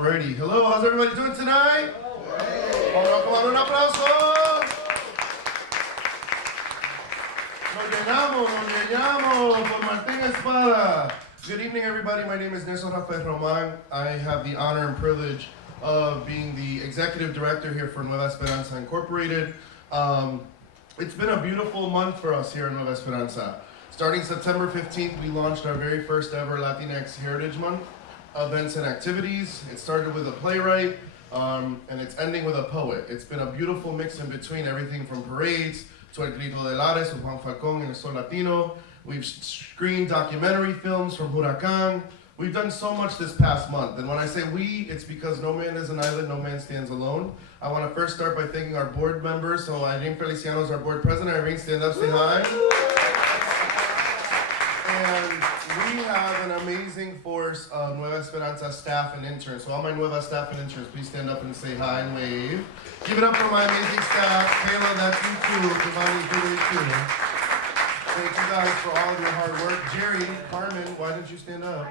Alrighty, hello, how's everybody doing tonight? Come on, un aplauso. Nos llenamos por Martín Espada. Good evening, everybody. My name is Rafael Román. I have the honor and privilege of being the executive director here for Nueva Esperanza Incorporated. It's been a beautiful month for us here in Nueva Esperanza. Starting September 15th, we launched our very first ever Latinx Heritage Month events and activities. It started with a playwright, and it's ending with a poet. It's been a beautiful mix in between, everything from parades to El Grito de Lares with Juan Falcón and El Sol Latino. We've screened documentary films from Huracán. We've done so much this past month, and when I say we, it's because no man is an island, no man stands alone. I want to first start by thanking our board members. So Irene Feliciano is our board president. Irene, stand up, say hi. And we have an amazing force of Nueva Esperanza staff and interns. So all my Nueva staff and interns, please stand up and say hi and wave. Give it up for my amazing staff. Kayla, that's you too. Giovanni, you too. Thank you guys for all of your hard work. Jerry, Carmen, why didn't you stand up?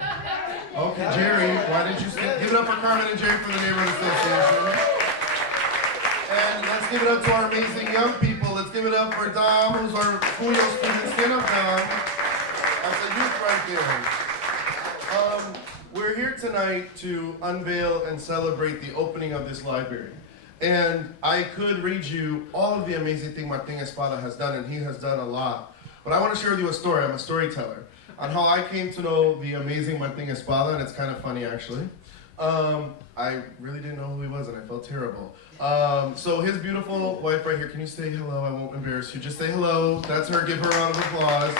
Okay, Jerry, why didn't you stand up? Give it up for Carmen and Jerry for the Neighborhood Association. And let's give it up to our amazing young people. Let's give it up for Dom, who's our Julio student. Stand up, Dom. That's a youth right there. We're here tonight to unveil and celebrate the opening of this library. And I could read you all of the amazing things Martín Espada has done, and he has done a lot. But I want to share with you a story. I'm a storyteller. On how I came to know the amazing Martín Espada, and it's kind of funny actually. I really didn't know who he was, and I felt terrible. So his beautiful wife right here, can you say hello? I won't embarrass you. Just say hello. That's her. Give her a round of applause.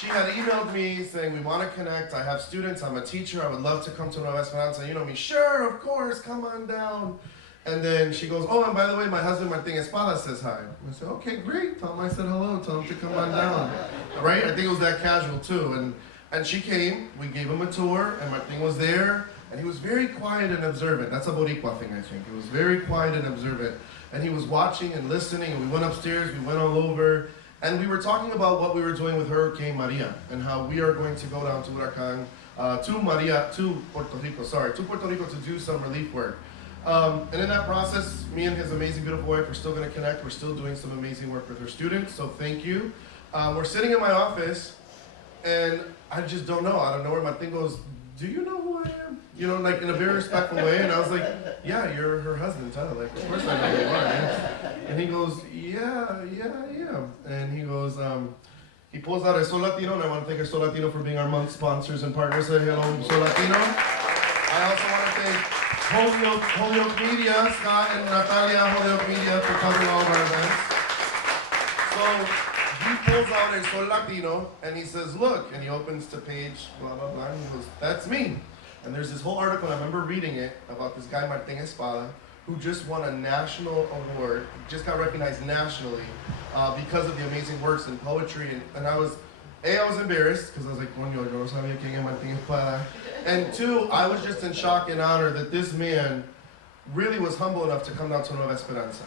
She had emailed me saying, we want to connect. I have students. I'm a teacher. I would love to come to Nueva Esperanza. You know me. Sure, of course. Come on down. And then she goes, oh, and by the way, my husband, Martín Espada, says hi. I said, okay, great. Tell him I said hello. Tell him to come on down. Right? I think it was that casual, too. And she came. We gave him a tour, and Martín was there. And he was very quiet and observant. That's a Boricua thing, I think. He was very quiet and observant. And he was watching and listening. And we went upstairs. We went all over. And we were talking about what we were doing with Hurricane Maria and how we are going to go down to Huracán, to Puerto Rico to do some relief work. And in that process, me and his amazing, beautiful wife are still going to connect. We're still doing some amazing work with her students, so thank you. We're sitting in my office, and I just don't know. Out of nowhere, Martín goes, do you know who I am? You know, like in a very respectful way. And I was like, yeah, you're her husband, Tyler. Like, of course I know who you are. And he goes, yeah. And he goes, he pulls out a Sol Latino, and I want to thank Sol Latino for being our month sponsors and partners. Say hello, Sol Latino. I also want to thank Holyoke Media, Scott and Natalia Holyoke Media for covering all of our events. So he pulls out a Sol Latino, and he says, look, and he opens to page blah, blah, blah, and he goes, that's me. And there's this whole article, I remember reading it, about this guy, Martín Espada, who just won a national award, just got recognized nationally because of the amazing works in poetry. And I was embarrassed, because I was like, coño, yo no sabía quién es Martín Espada. And two, I was just in shock and honor that this man really was humble enough to come down to Nueva Esperanza.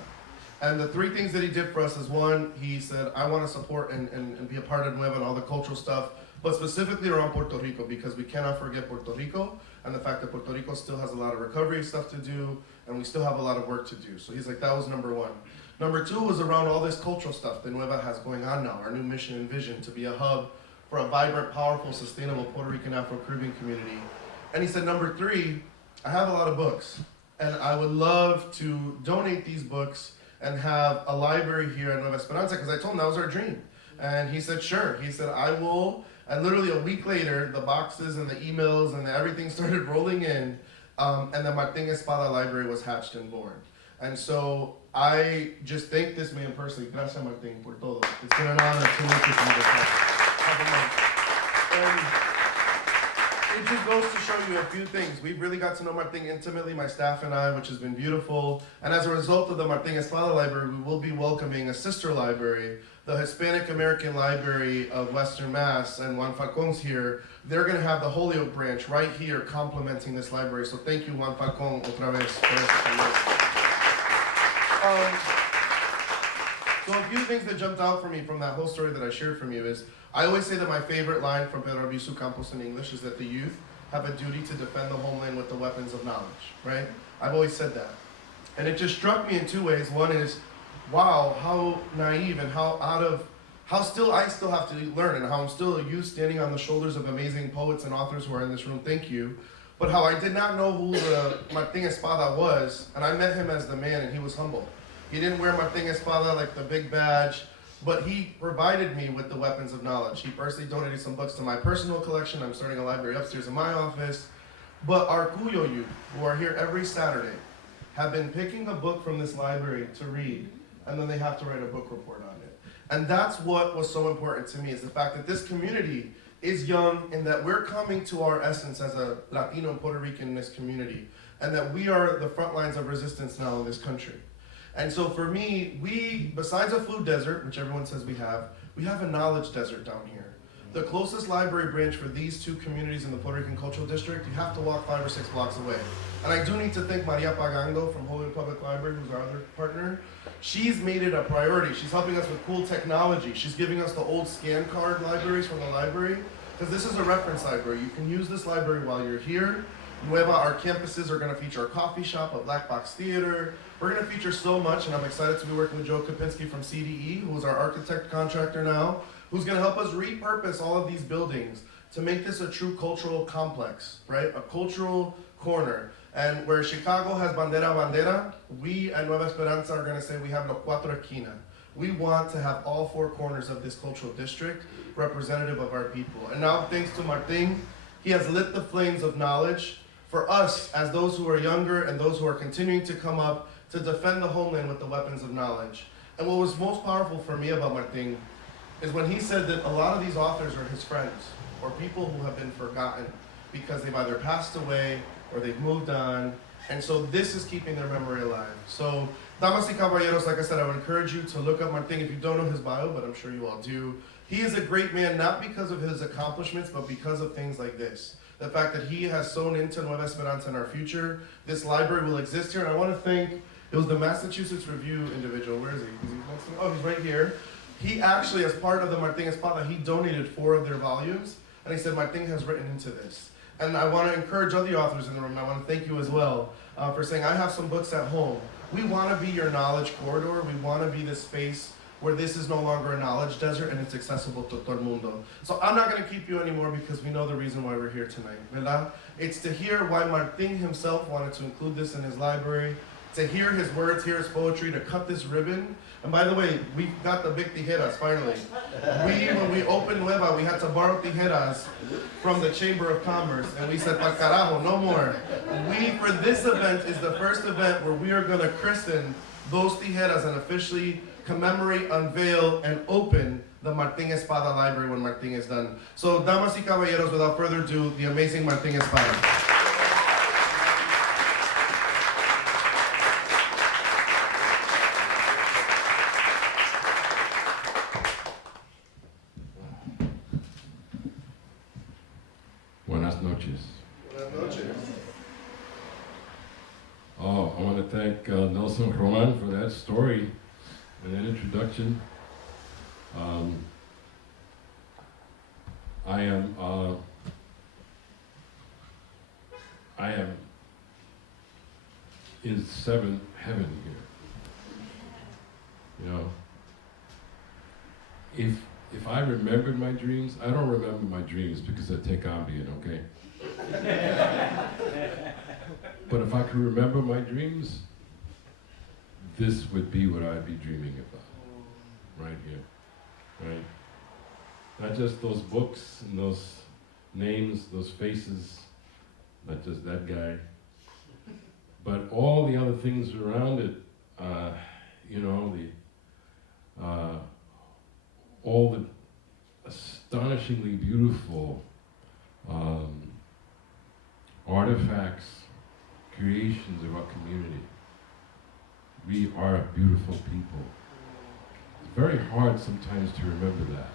And the three things that he did for us is, one, he said, I want to support and be a part of Nueva and all the cultural stuff, but specifically around Puerto Rico, because we cannot forget Puerto Rico and the fact that Puerto Rico still has a lot of recovery stuff to do, and we still have a lot of work to do. So he's like, that was number one. Number two was around all this cultural stuff that Nueva has going on now, our new mission and vision to be a hub for a vibrant, powerful, sustainable Puerto Rican Afro-Caribbean community. And he said, number three, I have a lot of books, and I would love to donate these books and have a library here at Nueva Esperanza, because I told him that was our dream. And he said, sure. He said, I will. And literally a week later, the boxes and the emails and everything started rolling in, and the Martín Espada Library was hatched and born. And so I just thank this man personally. Gracias, Martín, por todo. It's been an honor to meet you from this And it just goes to show you a few things. We've really got to know Martín intimately, my staff and I, which has been beautiful. And as a result of the Martín Espada Library, we will be welcoming a sister library, the Hispanic American Library of Western Mass, and Juan Falcón's here. They're going to have the Holyoke branch right here complementing this library. So thank you, Juan Falcón, otra vez. So a few things that jumped out for me from that whole story that I shared from you is, I always say that my favorite line from Pedro Albizu Campos in English is that the youth have a duty to defend the homeland with the weapons of knowledge, right? I've always said that. And it just struck me in two ways. One is, wow, how naive and how still I still have to learn, and how I'm still a youth standing on the shoulders of amazing poets and authors who are in this room, thank you. But how I did not know who the Martín Espada was, and I met him as the man, and he was humble. He didn't wear Martín Espada like the big badge, but he provided me with the weapons of knowledge. He personally donated some books to my personal collection. I'm starting a library upstairs in my office. But our Cuyo youth, who are here every Saturday, have been picking a book from this library to read, and then they have to write a book report on it. And that's what was so important to me, is the fact that this community is young, and that we're coming to our essence as a Latino and Puerto Rican in this community, and that we are the front lines of resistance now in this country. And so for me, we, besides a food desert, which everyone says we have a knowledge desert down here. The closest library branch for these two communities in the Puerto Rican Cultural District, you have to walk 5 or 6 blocks away. And I do need to thank Maria Pagando from Holy Public Library, who's our other partner. She's made it a priority. She's helping us with cool technology. She's giving us the old scan card libraries from the library, because this is a reference library. You can use this library while you're here. Nueva, our campuses are going to feature a coffee shop, a black box theater. We're going to feature so much, and I'm excited to be working with Joe Kopinski from CDE, who's our architect contractor now, who's going to help us repurpose all of these buildings to make this a true cultural complex, right? A cultural corner. And where Chicago has bandera bandera, we at Nueva Esperanza are going to say we have los cuatro esquinas. We want to have all 4 corners of this cultural district representative of our people. And now, thanks to Martín, he has lit the flames of knowledge for us as those who are younger and those who are continuing to come up to defend the homeland with the weapons of knowledge. And what was most powerful for me about Martín is when he said that a lot of these authors are his friends, or people who have been forgotten because they've either passed away or they've moved on, and so this is keeping their memory alive. So, damas y caballeros, like I said, I would encourage you to look up Martín if you don't know his bio, but I'm sure you all do. He is a great man, not because of his accomplishments, but because of things like this. The fact that he has sown into Nueva Esperanza in our future. This library will exist here, and I want to thank, it was the Massachusetts Review individual. Where is he? Oh, he's right here. He actually, as part of the Martín Espada, he donated 4 of their volumes, and he said, Martín has written into this. And I want to encourage other authors in the room, and I want to thank you as well for saying, I have some books at home. We want to be your knowledge corridor. We want to be the space where this is no longer a knowledge desert and it's accessible to todo el mundo. So I'm not going to keep you anymore because we know the reason why we're here tonight, ¿verdad? It's to hear why Martín himself wanted to include this in his library, to hear his words, hear his poetry, to cut this ribbon. And by the way, we got the big tijeras finally. When we opened Nueva, we had to borrow tijeras from the Chamber of Commerce, and we said, pa carajo, no more. For this event, is the first event where we are going to christen those tijeras and officially commemorate, unveil, and open the Martín Espada Library when Martín is done. So, damas y caballeros, without further ado, the amazing Martín Espada. Buenas noches. Buenas noches. Oh, I want to thank Nelson Román for that story and that introduction. I am in 7th heaven here. You know, if I remembered my dreams, I don't remember my dreams because I take Ambien, okay? But if I could remember my dreams, this would be what I'd be dreaming about, right here, right? Not just those books and those names, those faces, not just that guy, but all the other things around it, you know, all the astonishingly beautiful artifacts, creations of our community. We are a beautiful people. It's very hard sometimes to remember that.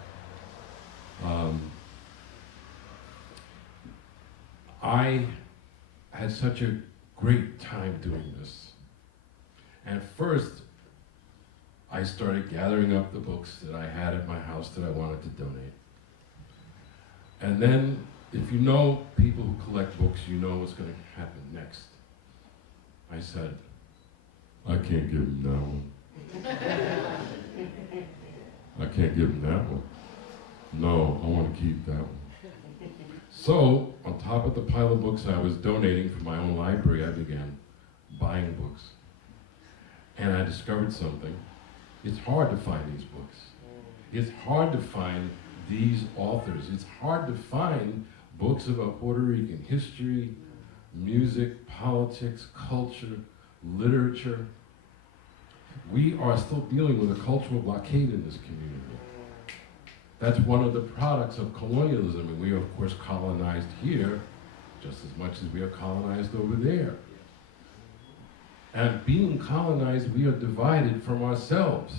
I had such a great time doing this. And first, I started gathering up the books that I had at my house that I wanted to donate. And then if you know people who collect books, you know what's going to happen next. I said, I can't give him that one. I can't give him that one. No, I want to keep that one. So, on top of the pile of books I was donating from my own library, I began buying books. And I discovered something. It's hard to find these books. It's hard to find these authors. It's hard to find books about Puerto Rican history, music, politics, culture, literature. We are still dealing with a cultural blockade in this community. That's one of the products of colonialism, and we are, of course, colonized here just as much as we are colonized over there. And being colonized, we are divided from ourselves.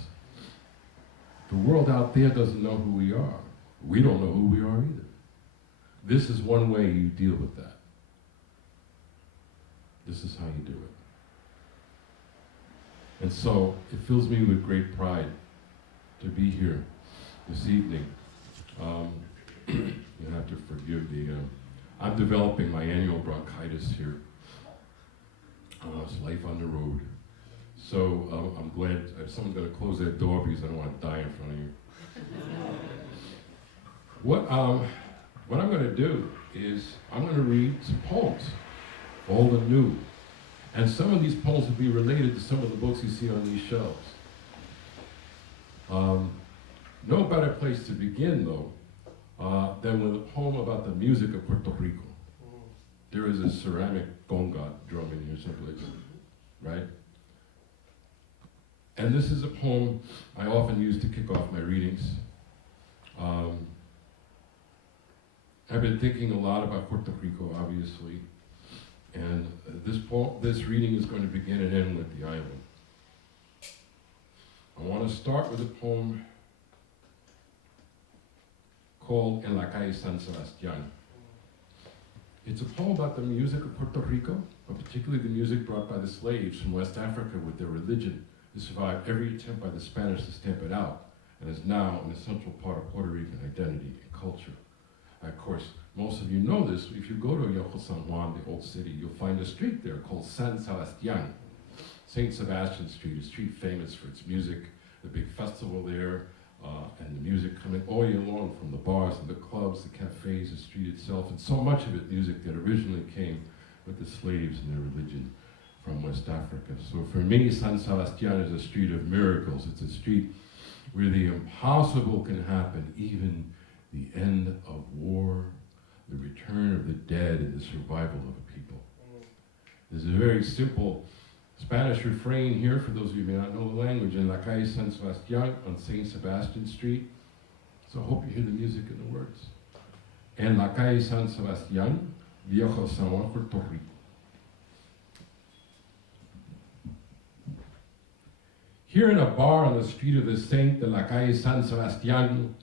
The world out there doesn't know who we are. We don't know who we are either. This is one way you deal with that. This is how you do it. And so, it fills me with great pride to be here this evening. You have to forgive the, I'm developing my annual bronchitis here. It's life on the road. So I'm glad someone's going to close that door because I don't want to die in front of you. What I'm going to do is I'm going to read some poems, old and new. And some of these poems will be related to some of the books you see on these shelves. No better place to begin, though, than with a poem about the music of Puerto Rico. There is a ceramic conga drum in here someplace, right? And this is a poem I often use to kick off my readings. I've been thinking a lot about Puerto Rico, obviously, and this reading is going to begin and end with the island. I want to start with a poem called En la calle San Sebastián. It's a poem about the music of Puerto Rico, but particularly the music brought by the slaves from West Africa with their religion to survive every attempt by the Spanish to stamp it out, and is now an essential part of Puerto Rican identity and culture. Of course, most of you know this. If you go to Yoho San Juan, the old city, you'll find a street there called San Sebastián. St. Sebastian Street, a street famous for its music, the big festival there, and the music coming all year long from the bars and the clubs, the cafes, the street itself, and so much of it music that originally came with the slaves and their religion from West Africa. So for me, San Sebastián is a street of miracles. It's a street where the impossible can happen, even the end of war, the return of the dead, and the survival of a people. There's a very simple Spanish refrain here, for those of you who may not know the language, in La Calle San Sebastián on St. Sebastian Street. So I hope you hear the music and the words. En la calle San Sebastián, Viejo San Juan, Puerto Rico. Here in a bar on the street of the Saint de la Calle San Sebastián,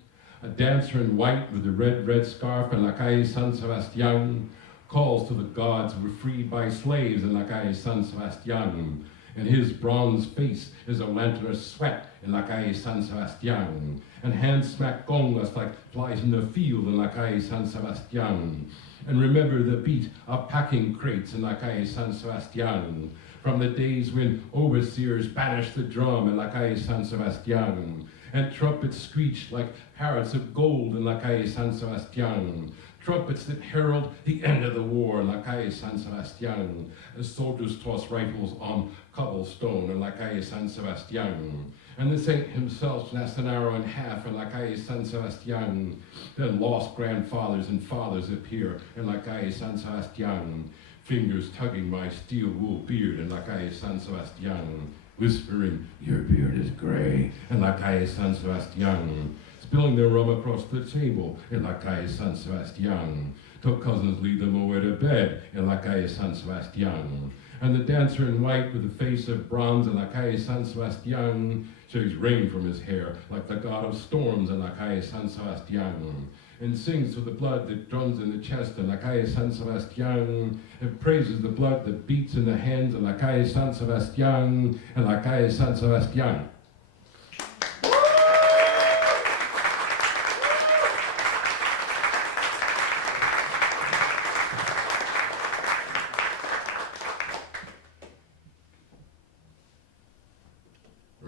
a dancer in white with a red scarf in La Calle San Sebastián calls to the gods who were freed by slaves in La Calle San Sebastián, and his bronze face is a lantern of sweat in La Calle San Sebastián, and hands smack congas like flies in the field in La Calle San Sebastián, and remember the beat of packing crates in La Calle San Sebastián, from the days when overseers banished the drum in La Calle San Sebastián, and trumpets screeched like parrots of gold in La Calle San Sebastián, trumpets that herald the end of the war in La Calle San Sebastián, as soldiers toss rifles on cobblestone in La Calle San Sebastián, and the saint himself snaps an arrow in half in La Calle San Sebastián. Then lost grandfathers and fathers appear in La Calle San Sebastián, fingers tugging my steel wool beard in La Calle San Sebastián, whispering, your beard is gray in La Calle San Sebastián, spilling their rum across the table in La Calle San Sebastián, till cousins lead them away to bed in La Calle San Sebastián, and the dancer in white with the face of bronze in La Calle San Sebastián shakes rain from his hair like the god of storms in La Calle San Sebastián, and sings to the blood that drums in the chest in La Calle San Sebastián, and praises the blood that beats in the hands in La Calle San Sebastián and La Calle San Sebastián.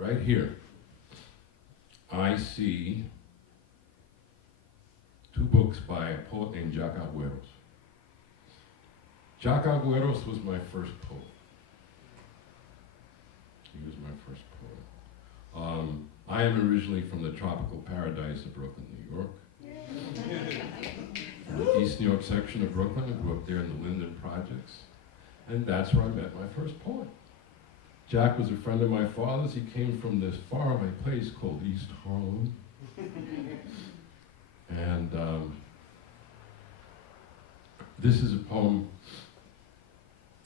right here, I see 2 books by a poet named Jack Agüeros. Jack Agüeros was my first poet. He was my first poet. I am originally from the tropical paradise of Brooklyn, New York. The East New York section of Brooklyn. I grew up there in the Linden Projects. And that's where I met my first poet. Jack was a friend of my father's. He came from this faraway place called East Harlem. And this is a poem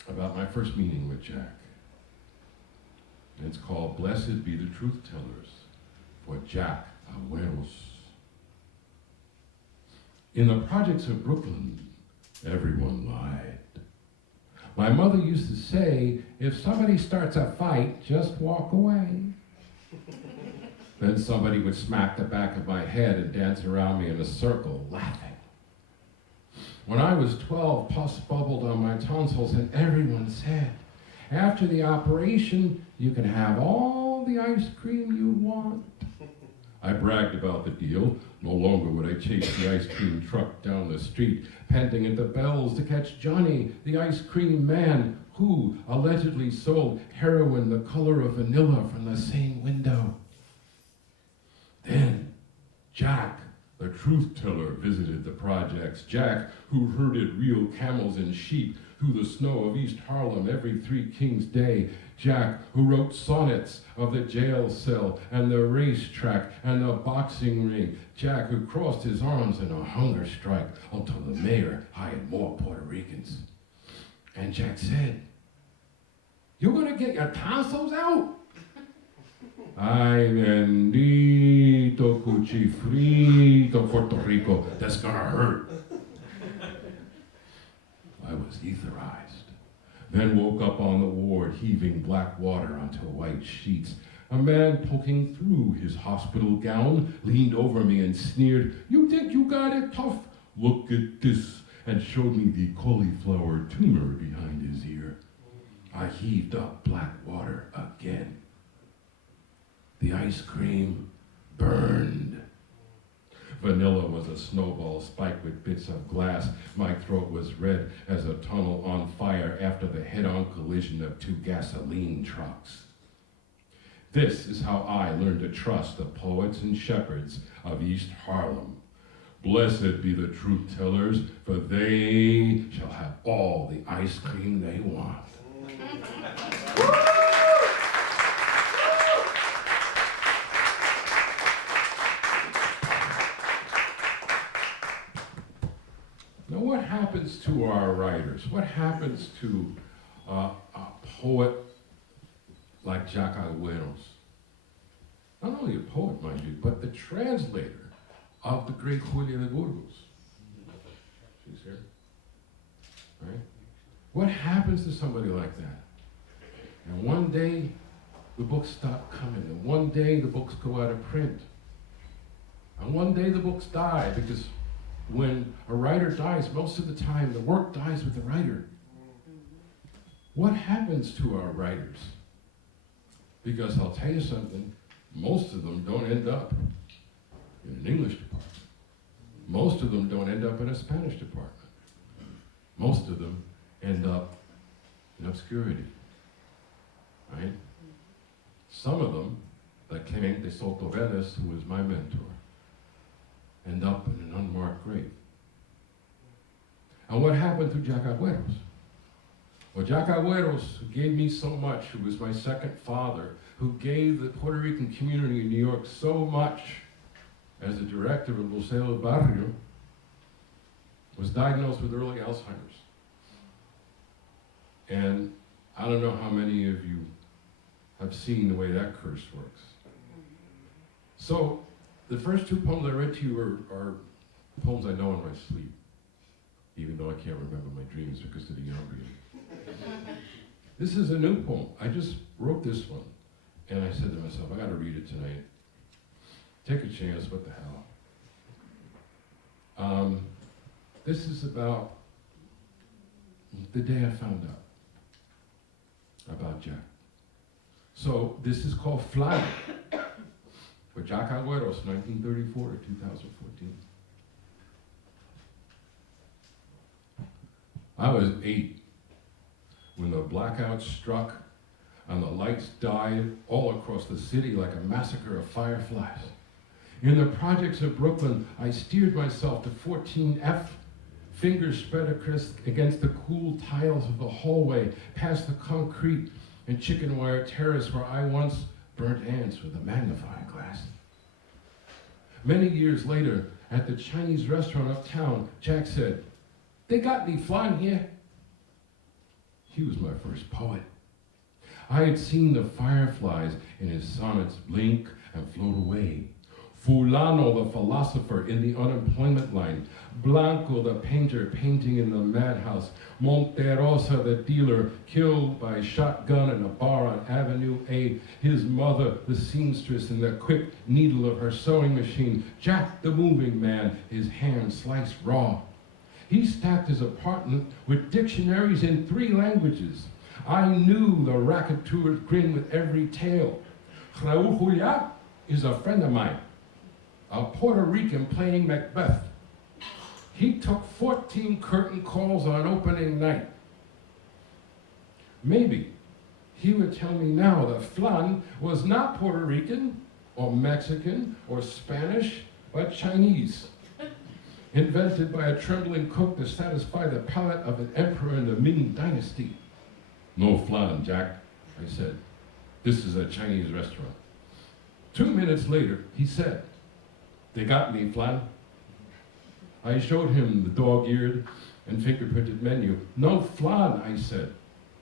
about my first meeting with Jack. And it's called Blessed Be the Truth Tellers for Jack Agüeros. In the projects of Brooklyn, everyone lied. My mother used to say, if somebody starts a fight, just walk away. Then somebody would smack the back of my head and dance around me in a circle, laughing. When I was 12, pus bubbled on my tonsils and everyone said, after the operation, you can have all the ice cream you want. I bragged about the deal. No longer would I chase the ice cream truck down the street, panting at the bells to catch Johnny, the ice cream man, who allegedly sold heroin the color of vanilla from the same window. Then Jack, the truth teller, visited the projects. Jack, who herded real camels and sheep through the snow of East Harlem every 3 Kings Day. Jack, who wrote sonnets of the jail cell and the racetrack and the boxing ring. Jack, who crossed his arms in a hunger strike until the mayor hired more Puerto Ricans. And Jack said, you're gonna get your tonsils out? Ay, bendito cuchifrito, Puerto Rico, that's gonna hurt. I was etherized, then woke up on the ward, heaving black water onto white sheets. A man poking through his hospital gown leaned over me and sneered, you think you got it tough? Look at this, and showed me the cauliflower tumor behind his ear. I heaved up black water again. The ice cream burned. Vanilla was a snowball spiked with bits of glass. My throat was red as a tunnel on fire after the head-on collision of 2 gasoline trucks. This is how I learned to trust the poets and shepherds of East Harlem. Blessed be the truth tellers, for they shall have all the ice cream they want. Now, what happens to our writers? What happens to a poet like Jack Agüeros? Not only a poet, mind you, but the translator of the great Julia de Burgos. She's here, right? What happens to somebody like that? And one day, the books stop coming, and one day the books go out of print. And one day the books die, because when a writer dies, most of the time the work dies with the writer. What happens to our writers? Because I'll tell you something, most of them don't end up in an English department. Most of them don't end up in a Spanish department. Most of them end up in obscurity, right? Some of them, like Clemente Soto Vélez, who was my mentor, end up in an unmarked grave. And what happened to Jack Agüeros? Well, Jack Agüeros, who gave me so much, who was my second father, who gave the Puerto Rican community in New York so much as the director of Museo del Barrio, was diagnosed with early Alzheimer's. And I don't know how many of you have seen the way that curse works. So, the first 2 poems I read to you are poems I know in my sleep, even though I can't remember my dreams because of the inebriated. This is a new poem. I just wrote this one, and I said to myself, I gotta read it tonight. Take a chance, what the hell. This is about the day I found out about Jack. So this is called Flan, for Jack Agüeros, 1934 to 2014. I was 8 when the blackout struck and the lights died all across the city like a massacre of fireflies. In the projects of Brooklyn, I steered myself to 14F, fingers spread against the cool tiles of the hallway, past the concrete and chicken wire terrace where I once burnt ants with a magnifying glass. Many years later, at the Chinese restaurant uptown, Jack said, "They got me flan here." He was my first poet. I had seen the fireflies in his sonnets blink and float away. Fulano, the philosopher, in the unemployment line. Blanco, the painter, painting in the madhouse. Monterosa, the dealer, killed by a shotgun in a bar on Avenue A. His mother, the seamstress, in the quick needle of her sewing machine. Jack, the moving man, his hand sliced raw. He stacked his apartment with dictionaries in 3 languages. I knew the racketeur's grin with every tale. Raúl Juliá is a friend of mine, a Puerto Rican playing Macbeth. He took 14 curtain calls on opening night. Maybe he would tell me now that flan was not Puerto Rican or Mexican or Spanish, but Chinese, invented by a trembling cook to satisfy the palate of an emperor in the Ming Dynasty. "No flan, Jack," I said. "This is a Chinese restaurant." 2 minutes later, he said, "They got me flan." I showed him the dog-eared and fingerprinted menu. "No flan," I said.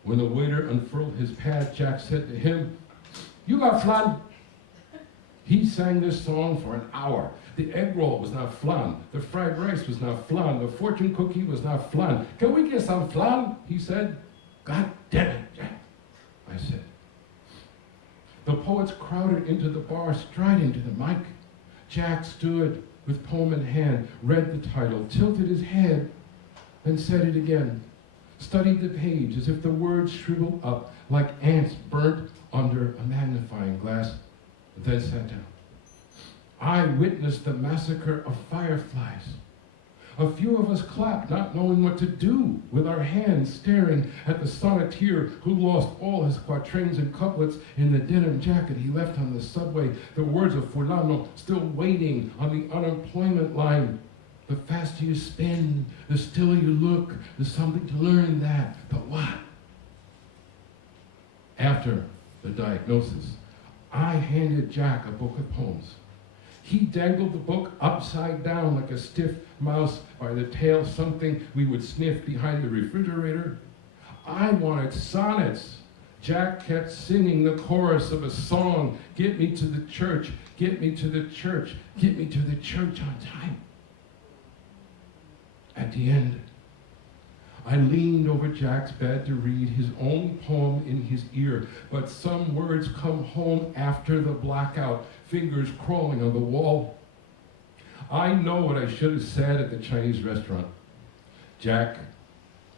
When the waiter unfurled his pad, Jack said to him, "You got flan?" He sang this song for an hour. The egg roll was not flan. The fried rice was not flan. The fortune cookie was not flan. "Can we get some flan?" he said. "God damn it, Jack," I said. The poets crowded into the bar, striding to the mic. Jack stood with poem in hand, read the title, tilted his head, then said it again, studied the page as if the words shriveled up like ants burnt under a magnifying glass, then sat down. I witnessed the massacre of fireflies. A few of us clapped, not knowing what to do, with our hands staring at the sonneteer who lost all his quatrains and couplets in the denim jacket he left on the subway, the words of Fulano still waiting on the unemployment line. The faster you spin, the stiller you look, there's something to learn in that, but what? After the diagnosis, I handed Jack a book of poems. He dangled the book upside down like a stiff mouse by the tail, something we would sniff behind the refrigerator. I wanted sonnets. Jack kept singing the chorus of a song, "Get me to the church, get me to the church, get me to the church on time." At the end, I leaned over Jack's bed to read his own poem in his ear, but some words come home after the blackout, fingers crawling on the wall. I know what I should have said at the Chinese restaurant. "Jack,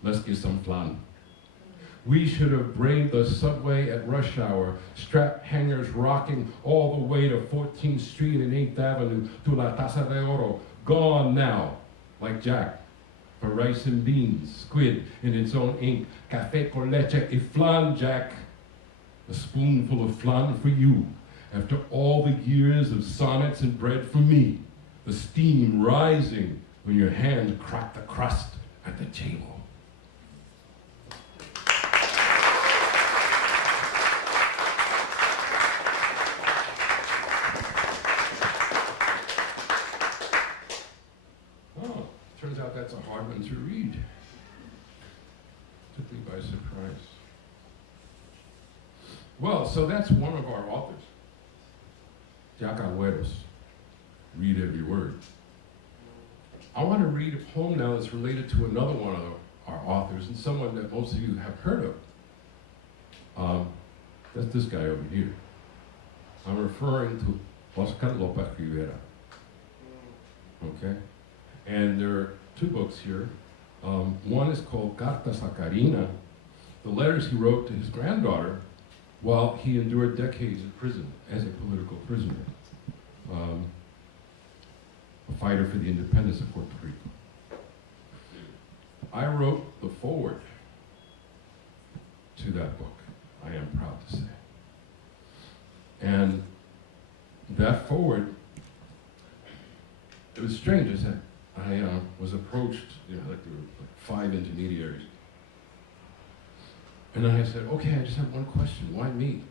let's get some flan." We should have braved the subway at rush hour, strap hangers rocking all the way to 14th Street and 8th Avenue to La Taza de Oro, gone now, like Jack. For rice and beans, squid in its own ink, café con leche y flan, Jack. A spoonful of flan for you, after all the years of sonnets and bread for me. The steam rising when your hand cracked the crust at the table. Turns out that's a hard one to read. Took me by surprise. Well, so that's one of our authors, Jack Agüeros. Read every word. I want to read a poem now that's related to another one of our authors and someone that most of you have heard of. That's this guy over here. I'm referring to Oscar López Rivera. Okay? And there are 2 books here. One is called Cartas a Karina, the letters he wrote to his granddaughter while he endured decades in prison as a political prisoner, a fighter for the independence of Puerto Rico. I wrote the foreword to that book, I am proud to say. And that foreword, it was strange. I was approached, like there were like 5 intermediaries. And then I said, okay, I just have one question, why me?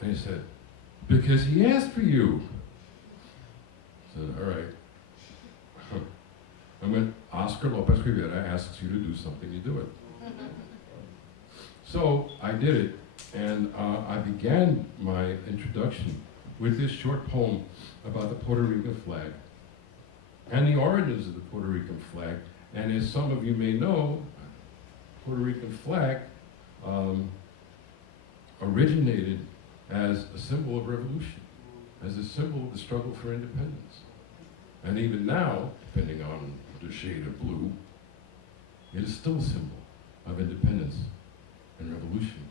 And he said, because he asked for you. I said, all right. And when Oscar Lopez Rivera asks you to do something, you do it. So I did it, and I began my introduction with this short poem about the Puerto Rican flag and the origins of the Puerto Rican flag. And as some of you may know, Puerto Rican flag originated as a symbol of revolution, as a symbol of the struggle for independence. And even now, depending on the shade of blue, it is still a symbol of independence and revolution.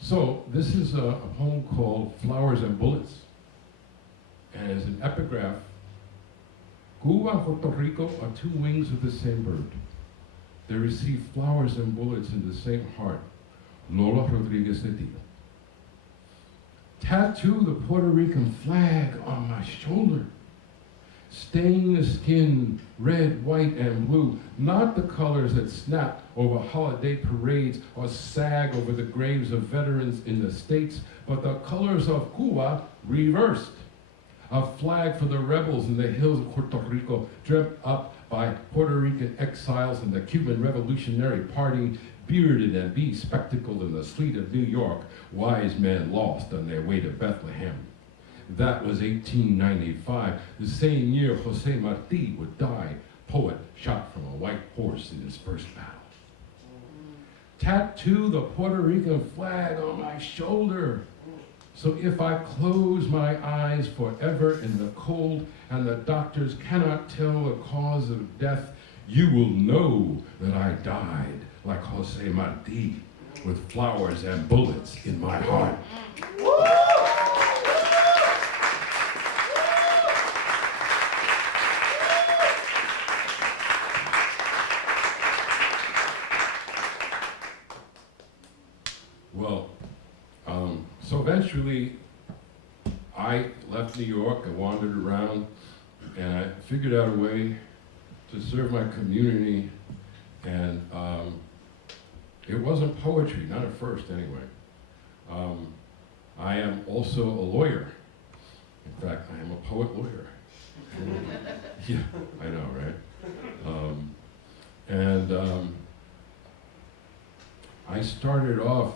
So this is a poem called Flowers and Bullets. And as an epigraph, Cuba and Puerto Rico are 2 wings of the same bird. They receive flowers and bullets in the same heart. Lola Rodriguez de Tito. Tattoo the Puerto Rican flag on my shoulder. Stain the skin red, white, and blue, not the colors that snap over holiday parades or sag over the graves of veterans in the States, but the colors of Cuba reversed. A flag for the rebels in the hills of Puerto Rico, dreamt up by Puerto Rican exiles in the Cuban Revolutionary Party, bearded and bespectacled in the sleet of New York, wise men lost on their way to Bethlehem. That was 1895, the same year Jose Marti would die, poet shot from a white horse in his first battle. Tattoo the Puerto Rican flag on my shoulder, so if I close my eyes forever in the cold and the doctors cannot tell the cause of death, you will know that I died like Jose Marti, with flowers and bullets in my heart. Well, so eventually I left New York, I wandered around, and I figured out a way to serve my community, and it wasn't poetry, not at first anyway. I am also a lawyer. In fact, I am a poet lawyer. Yeah, I know, right? I started off,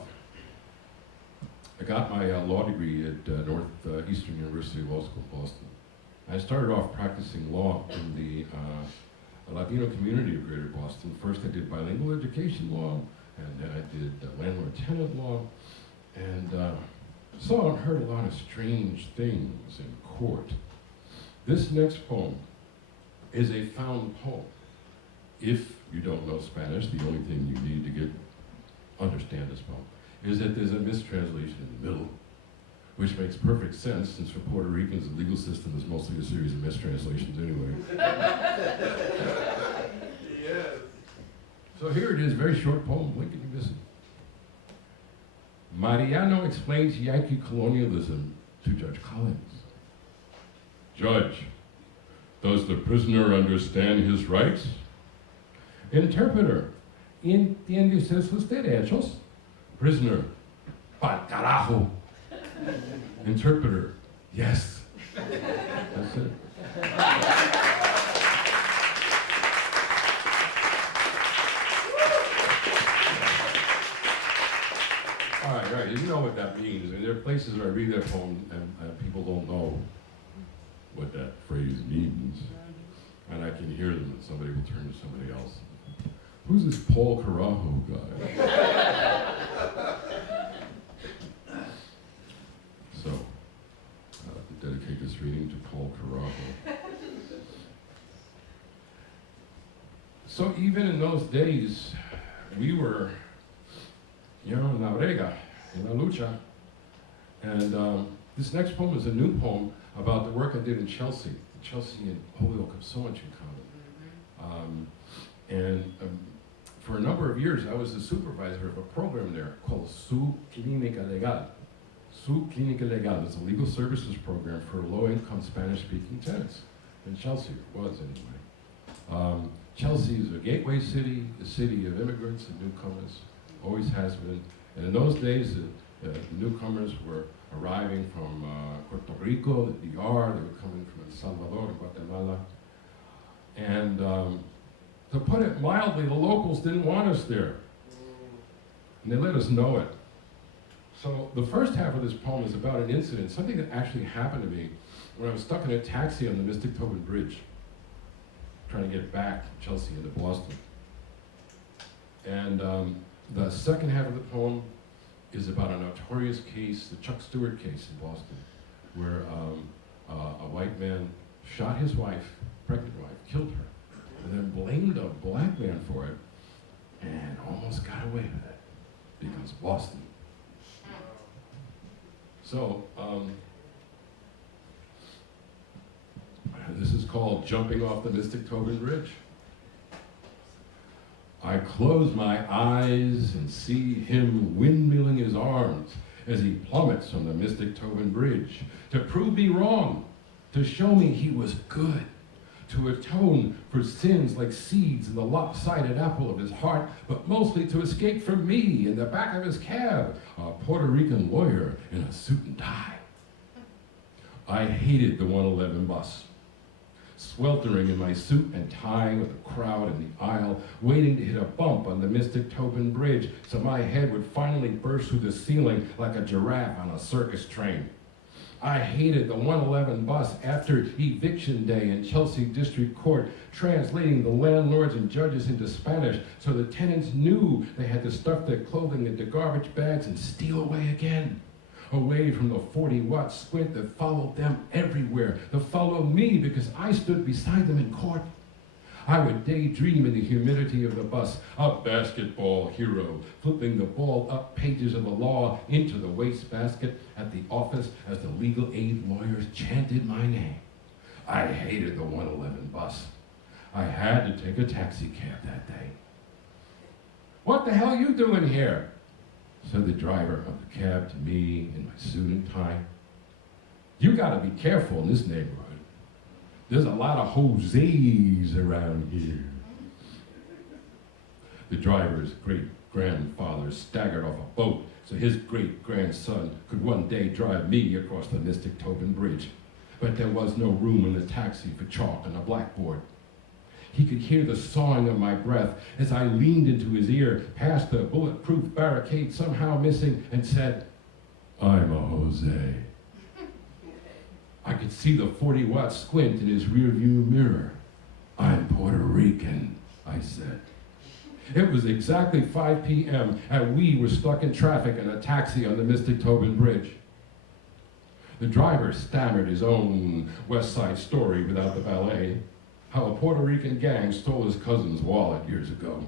I got my law degree at Northeastern University Law School, Boston. I started off practicing law in the Latino community of Greater Boston. First I did bilingual education law, and then I did landlord-tenant law, and saw and heard a lot of strange things in court. This next poem is a found poem. If you don't know Spanish, the only thing you need to understand this poem is that there's a mistranslation in the middle, which makes perfect sense, since for Puerto Ricans, the legal system is mostly a series of mistranslations anyway. Yes. So here it is, very short poem, Lincoln, you listen. Mariano explains Yankee colonialism to Judge Collins. Judge, does the prisoner understand his rights? Interpreter, ¿entiende usted sus derechos? Prisoner, pa'l carajo. Interpreter, yes. That's it. All right, you know what that means. And there are places where I read that poem and people don't know what that phrase means. And I can hear them, and somebody will turn to somebody else. Who's this Paul Carajo guy? So, I'd like to dedicate this reading to Paul Carajo. So even in those days, we were en la brega, en la lucha. And this next poem is a new poem about the work I did in Chelsea. Chelsea and Holyoke have so much in common. For a number of years, I was the supervisor of a program there called Su Clínica Legal. Su Clínica Legal is a legal services program for low-income Spanish-speaking tenants. In Chelsea, it was anyway. Chelsea is a gateway city, a city of immigrants and newcomers, always has been. And in those days, the newcomers were arriving from Puerto Rico, the DR, they were coming from El Salvador and Guatemala. And to put it mildly, the locals didn't want us there. And they let us know it. So the first half of this poem is about an incident, something that actually happened to me when I was stuck in a taxi on the Mystic Tobin Bridge, trying to get back from Chelsea into Boston. And the second half of the poem is about a notorious case, the Chuck Stewart case in Boston, where a white man shot his wife, pregnant wife, killed her, and then blamed a black man for it, and almost got away with it, because Boston. So, this is called Jumping Off the Mystic Tobin Bridge. I close my eyes and see him windmilling his arms as he plummets from the Mystic Tobin Bridge to prove me wrong, to show me he was good, to atone for sins like seeds in the lopsided apple of his heart, but mostly to escape from me in the back of his cab, a Puerto Rican lawyer in a suit and tie. I hated the 111 bus. Sweltering in my suit and tie with a crowd in the aisle, waiting to hit a bump on the Mystic Tobin Bridge so my head would finally burst through the ceiling like a giraffe on a circus train. I hated the 111 bus after eviction day in Chelsea District Court, translating the landlords and judges into Spanish so the tenants knew they had to stuff their clothing into garbage bags and steal away again. Away from the 40-watt squint that followed them everywhere, that followed me because I stood beside them in court. I would daydream in the humidity of the bus, a basketball hero, flipping the ball up pages of the law into the wastebasket at the office as the legal aid lawyers chanted my name. I hated the 111 bus. I had to take a taxi cab that day. "What the hell are you doing here?" said the driver of the cab to me in my suit and tie. "You gotta be careful in this neighborhood. There's a lot of Jose's around here." The driver's great-grandfather staggered off a boat so his great-grandson could one day drive me across the Mystic Tobin Bridge. But there was no room in the taxi for chalk and a blackboard. He could hear the sawing of my breath as I leaned into his ear, past the bulletproof barricade somehow missing, and said, "I'm a Jose." I could see the 40-watt squint in his rearview mirror. "I'm Puerto Rican," I said. It was exactly 5 p.m. and we were stuck in traffic in a taxi on the Mystic Tobin Bridge. The driver stammered his own West Side story without the valet, how a Puerto Rican gang stole his cousin's wallet years ago.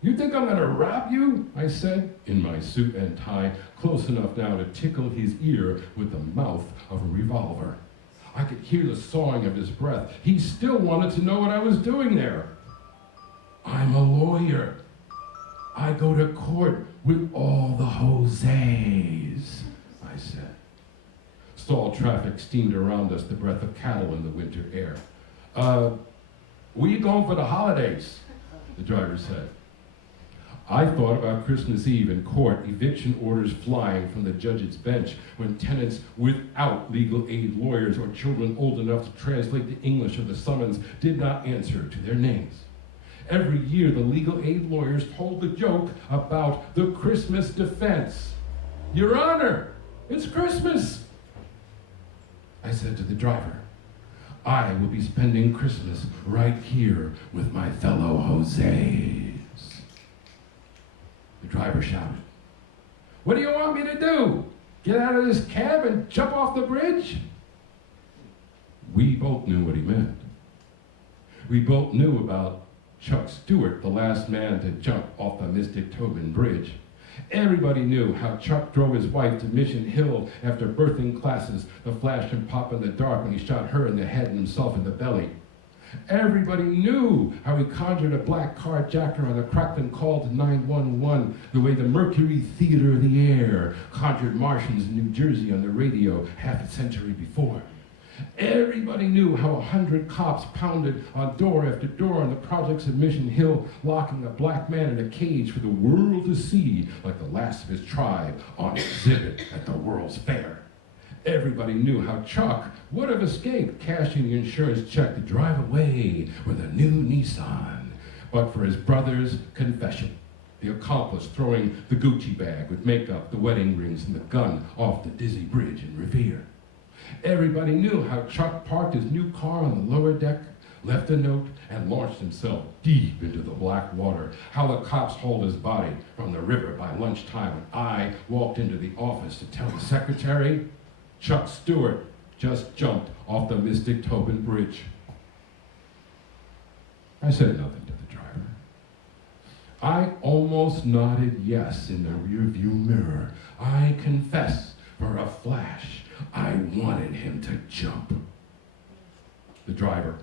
"You think I'm gonna rob you?" I said, in my suit and tie, close enough now to tickle his ear with the mouth of a revolver. I could hear the sawing of his breath. He still wanted to know what I was doing there. "I'm a lawyer. I go to court with all the Jose's," I said. Stalled traffic steamed around us, the breath of cattle in the winter air. "Where you going for the holidays?" the driver said. I thought about Christmas Eve in court, eviction orders flying from the judge's bench when tenants without legal aid lawyers or children old enough to translate the English of the summons did not answer to their names. Every year, the legal aid lawyers told the joke about the Christmas defense. "Your Honor, it's Christmas." I said to the driver, "I will be spending Christmas right here with my fellow Jose's." The driver shouted, "What do you want me to do? Get out of this cab and jump off the bridge?" We both knew what he meant. We both knew about Chuck Stewart, the last man to jump off the Mystic Tobin Bridge. Everybody knew how Chuck drove his wife to Mission Hill after birthing classes, the flash and pop in the dark when he shot her in the head and himself in the belly. Everybody knew how he conjured a black carjacker on the crackling call to 911, the way the Mercury Theater of the Air conjured Martians in New Jersey on the radio half a century before. Everybody knew how 100 cops pounded on door after door on the projects of Mission Hill, locking a black man in a cage for the world to see, like the last of his tribe on exhibit at the World's Fair. Everybody knew how Chuck would have escaped cashing the insurance check to drive away with a new Nissan, but for his brother's confession, the accomplice throwing the Gucci bag with makeup, the wedding rings, and the gun off the Dizzy Bridge in Revere. Everybody knew how Chuck parked his new car on the lower deck, left a note, and launched himself deep into the black water. How the cops hauled his body from the river by lunchtime when I walked into the office to tell the secretary Chuck Stewart just jumped off the Mystic Tobin Bridge. I said nothing to the driver. I almost nodded yes in the rearview mirror. I confess, for a flash, I wanted him to jump. The driver,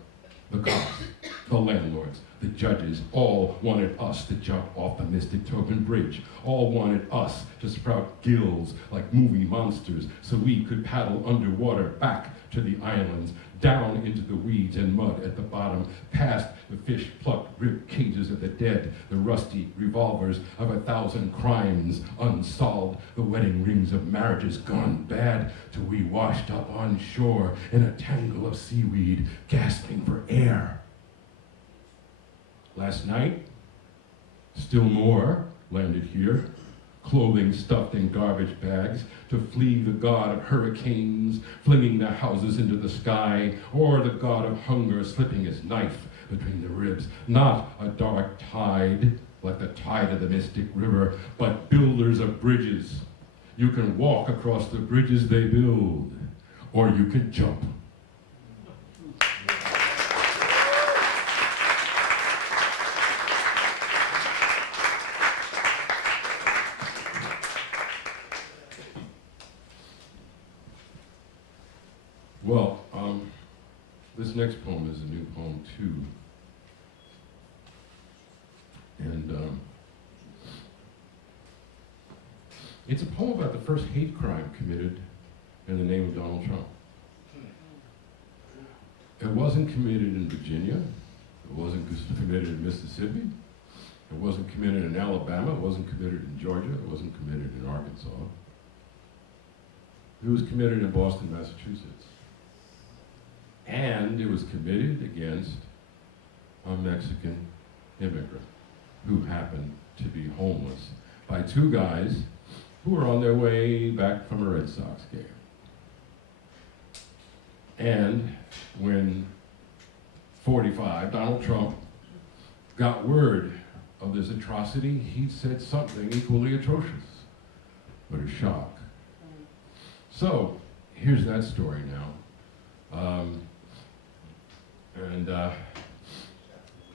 the cops, the landlords, the judges all wanted us to jump off the Mystic Tobin Bridge. All wanted us to sprout gills like movie monsters so we could paddle underwater back to the islands, down into the weeds and mud at the bottom, past the fish-plucked rib cages of the dead, the rusty revolvers of 1,000 crimes unsolved, the wedding rings of marriages gone bad, till we washed up on shore in a tangle of seaweed, gasping for air. Last night, still more landed here, clothing stuffed in garbage bags to flee the god of hurricanes, flinging their houses into the sky, or the god of hunger slipping his knife between the ribs. Not a dark tide, like the tide of the Mystic River, but builders of bridges. You can walk across the bridges they build, or you can jump. Well, this next poem is a new poem too. And it's a poem about the first hate crime committed in the name of Donald Trump. It wasn't committed in Virginia. It wasn't committed in Mississippi. It wasn't committed in Alabama. It wasn't committed in Georgia. It wasn't committed in Arkansas. It was committed in Boston, Massachusetts. And it was committed against a Mexican immigrant who happened to be homeless by two guys who were on their way back from a Red Sox game. And when 45, Donald Trump, got word of this atrocity, he said something equally atrocious, but a shock. So, here's that story now.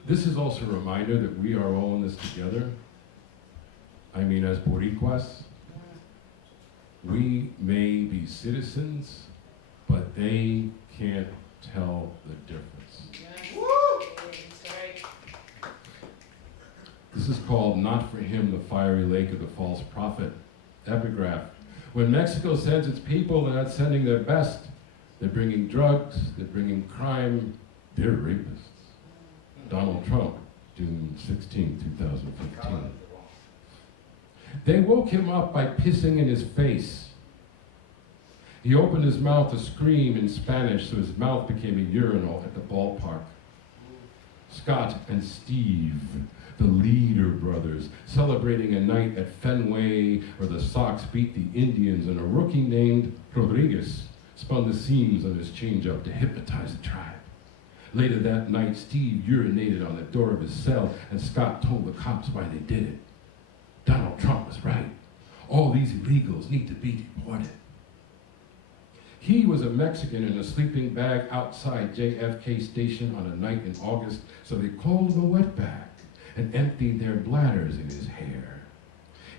This is also a reminder that we are all in this together. I mean, as Boricuas, we may be citizens, but they can't tell the difference. This is called Not For Him, the Fiery Lake of the False Prophet. Epigraph. When Mexico sends its people, they're not sending their best. They're bringing drugs, they're bringing crime, they're rapists. Donald Trump, June 16, 2015. They woke him up by pissing in his face. He opened his mouth to scream in Spanish, so his mouth became a urinal at the ballpark. Scott and Steve, the Leader brothers, celebrating a night at Fenway where the Sox beat the Indians, and a rookie named Rodriguez spun the seams on his changeup to hypnotize the tribe. Later that night, Steve urinated on the door of his cell, and Scott told the cops why they did it. Donald Trump was right. All these illegals need to be deported. He was a Mexican in a sleeping bag outside JFK Station on a night in August, so they called him a wetback and emptied their bladders in his hair.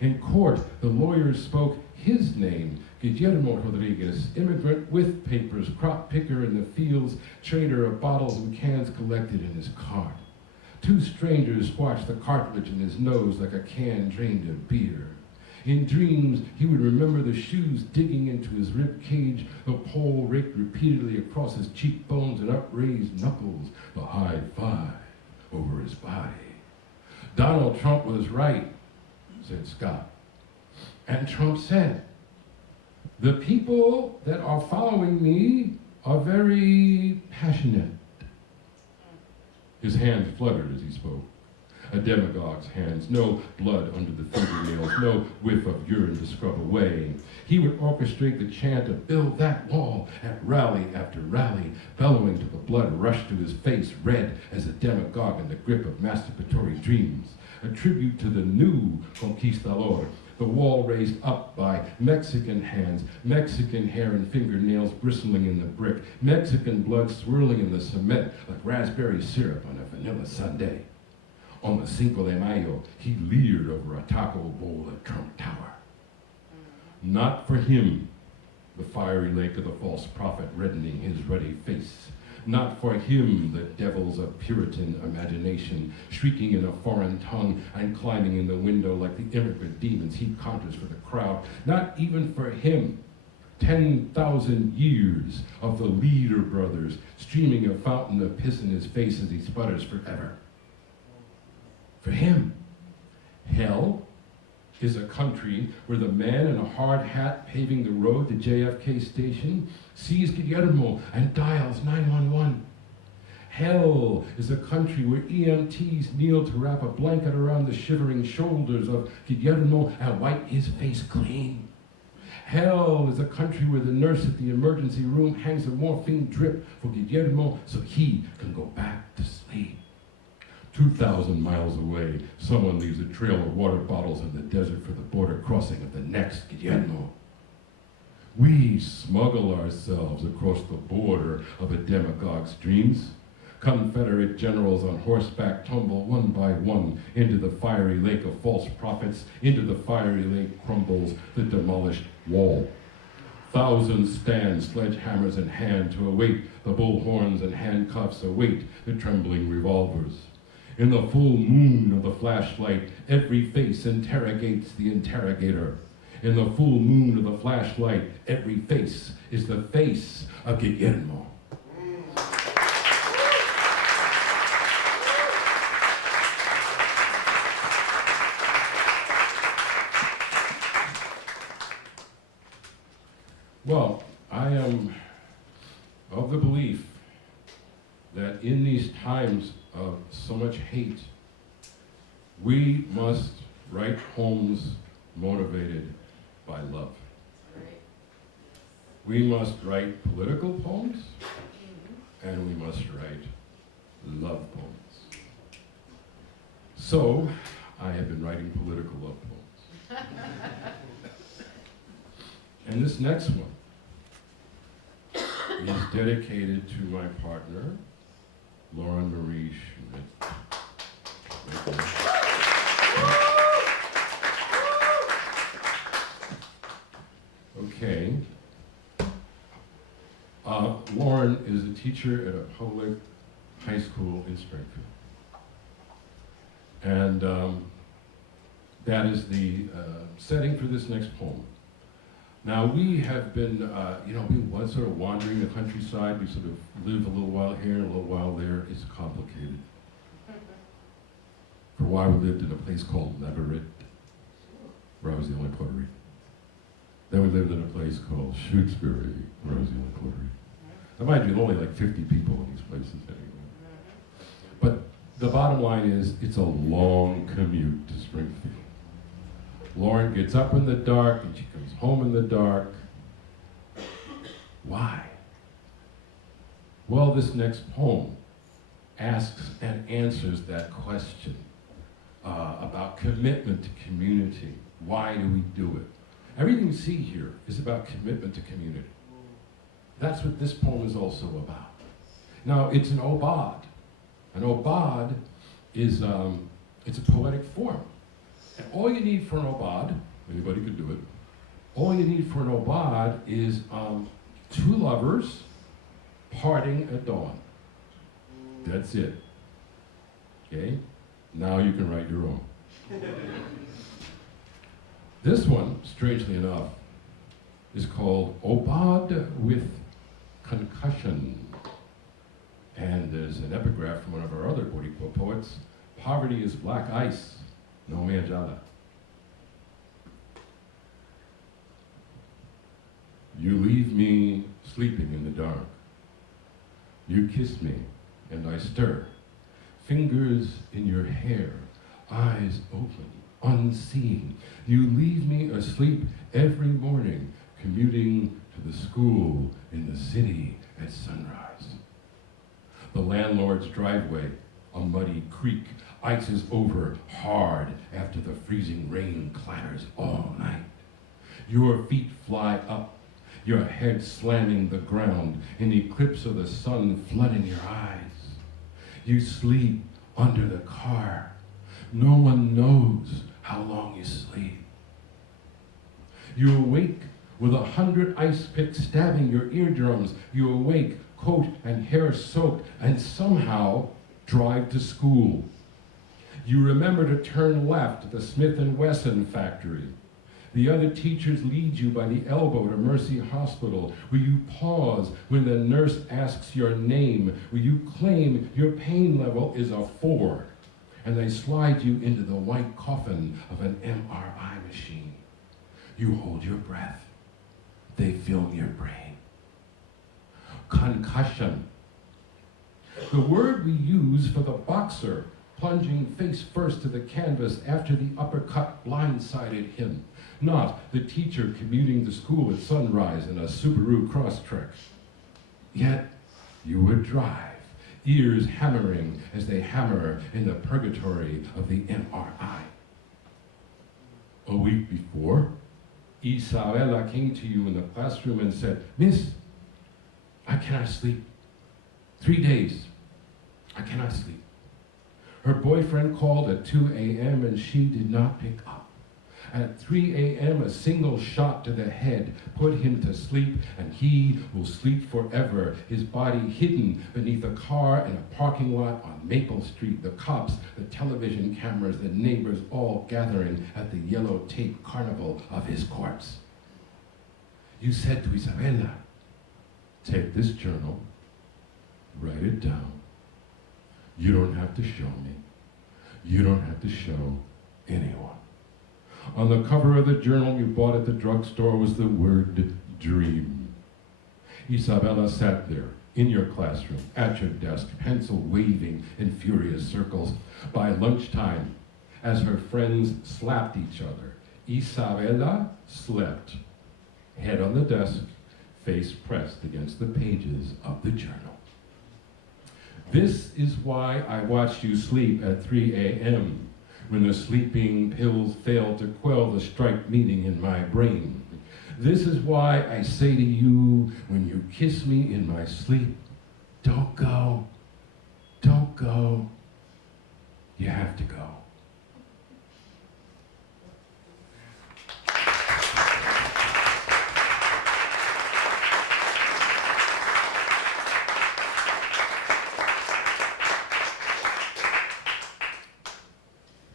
In court, the lawyers spoke his name, Guillermo Rodriguez, immigrant with papers, crop picker in the fields, trader of bottles and cans collected in his cart. Two strangers watched the cartilage in his nose like a can drained of beer. In dreams, he would remember the shoes digging into his rib cage, the pole raked repeatedly across his cheekbones and upraised knuckles, the high five over his body. Donald Trump was right, said Scott. And Trump said, the people that are following me are very passionate. His hands fluttered as he spoke. A demagogue's hands, no blood under the fingernails, no whiff of urine to scrub away. He would orchestrate the chant of build that wall at rally after rally, bellowing till the blood rushed to his face, red as a demagogue in the grip of masturbatory dreams. A tribute to the new conquistador, the wall raised up by Mexican hands, Mexican hair and fingernails bristling in the brick, Mexican blood swirling in the cement like raspberry syrup on a vanilla sundae. On the Cinco de Mayo, he leered over a taco bowl at Trump Tower. Not for him, the fiery lake of the false prophet reddening his ruddy face. Not for him, the devils of Puritan imagination, shrieking in a foreign tongue and climbing in the window like the immigrant demons he conjures for the crowd. Not even for him, 10,000 years of the Leader brothers streaming a fountain of piss in his face as he sputters forever. For him, hell is a country where the man in a hard hat paving the road to JFK Station sees Guillermo and dials 911. Hell is a country where EMTs kneel to wrap a blanket around the shivering shoulders of Guillermo and wipe his face clean. Hell is a country where the nurse at the emergency room hangs a morphine drip for Guillermo so he can go back to sleep. 2,000 miles away, someone leaves a trail of water bottles in the desert for the border crossing of the next Guillermo. We smuggle ourselves across the border of a demagogue's dreams. Confederate generals on horseback tumble one by one into the fiery lake of false prophets. Into the fiery lake crumbles the demolished wall. Thousands stand, sledgehammers in hand, to await the bullhorns and handcuffs, await the trembling revolvers. In the full moon of the flashlight, every face interrogates the interrogator. In the full moon of the flashlight, every face is the face of Guillermo. Well, I am of the belief that in these times of so much hate, we must write poems motivated by love. We must write political poems, and we must write love poems. So, I have been writing political love poems. And this next one is dedicated to my partner, Lauren Marie Schmidt. Okay. Lauren is a teacher at a public high school in Springfield. And that is the setting for this next poem. Now, we have been, we were sort of wandering the countryside. We sort of live a little while here, a little while there. It's complicated. For a while, we lived in a place called Leverett, where I was the only Puerto Rican. Then we lived in a place called Shutesbury, where I was the only Puerto Rican. Now, mind you, only like 50 people in these places anyway. But the bottom line is, it's a long commute to Springfield. Lauren gets up in the dark and she comes home in the dark. Why? Well, this next poem asks and answers that question about commitment to community. Why do we do it? Everything you see here is about commitment to community. That's what this poem is also about. Now, it's an obad. An obad is it's a poetic form. And all you need for an obad, anybody could do it, all you need for an obad is two lovers parting at dawn. That's it. Okay? Now you can write your own. This one, strangely enough, is called Obad with Concussion. And there's an epigraph from one of our other Boricua poets. Poverty is black ice, no manjada. You leave me sleeping in the dark. You kiss me, and I stir. Fingers in your hair, eyes open, unseeing. You leave me asleep every morning, commuting to the school in the city at sunrise. The landlord's driveway, a muddy creek, ices over hard after the freezing rain clatters all night. Your feet fly up, your head slamming the ground, an eclipse of the sun flooding your eyes. You sleep under the car. No one knows how long you sleep. You awake with 100 ice picks stabbing your eardrums. You awake, coat and hair soaked, and somehow drive to school. You remember to turn left at the Smith & Wesson factory. The other teachers lead you by the elbow to Mercy Hospital, where you pause when the nurse asks your name, where you claim your pain level is a 4, and they slide you into the white coffin of an MRI machine. You hold your breath. They film your brain. Concussion. The word we use for the boxer plunging face first to the canvas after the uppercut blindsided him, not the teacher commuting to school at sunrise in a Subaru Crosstrek. Yet you would drive, ears hammering as they hammer in the purgatory of the MRI. A week before, Isabella came to you in the classroom and said, "Miss, I cannot sleep. 3 days, I cannot sleep." Her boyfriend called at 2 a.m. and she did not pick up. At 3 a.m., a single shot to the head put him to sleep, and he will sleep forever, his body hidden beneath a car in a parking lot on Maple Street, the cops, the television cameras, the neighbors all gathering at the yellow tape carnival of his corpse. You said to Isabella, "Take this journal, write it down. You don't have to show me. You don't have to show anyone." On the cover of the journal you bought at the drugstore was the word dream. Isabella sat there in your classroom, at your desk, pencil waving in furious circles. By lunchtime, as her friends slapped each other, Isabella slept, head on the desk, face pressed against the pages of the journal. This is why I watched you sleep at 3 a.m., when the sleeping pills failed to quell the strike meeting in my brain. This is why I say to you, when you kiss me in my sleep, don't go, don't go. You have to go.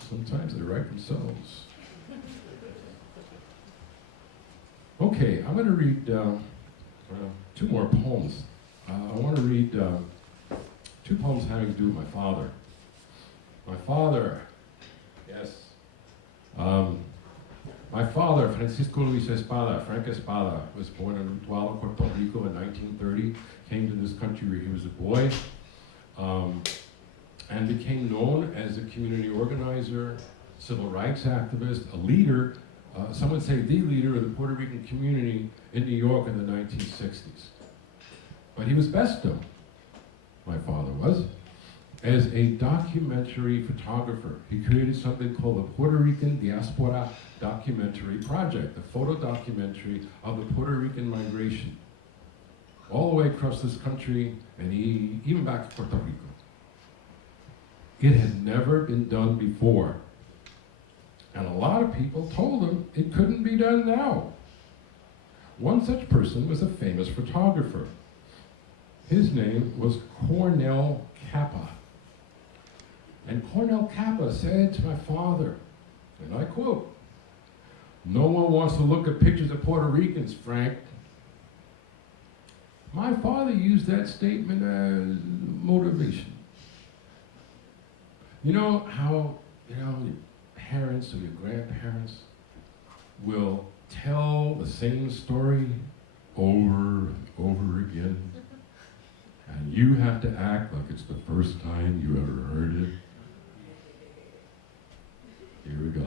Sometimes they write themselves. Okay, I'm going to read 2 more poems. I want to read 2 poems having to do with my father. My father, yes. My father, Francisco Luis Espada, Frank Espada, was born in Utuado, Puerto Rico in 1930, came to this country where he was a boy, and became known as a community organizer, civil rights activist, a leader, some would say the leader of the Puerto Rican community in New York in the 1960s. But he was best known, my father was, as a documentary photographer. He created something called the Puerto Rican Diaspora Documentary Project, the photo documentary of the Puerto Rican migration, all the way across this country and even back to Puerto Rico. It had never been done before. And a lot of people told him it couldn't be done now. One such person was a famous photographer. His name was Cornell Kappa. And Cornell Kappa said to my father, and I quote, "No one wants to look at pictures of Puerto Ricans, Frank." My father used that statement as motivation. You know how, your parents or your grandparents will tell the same story over and over again, and you have to act like it's the first time you ever heard it? Here we go.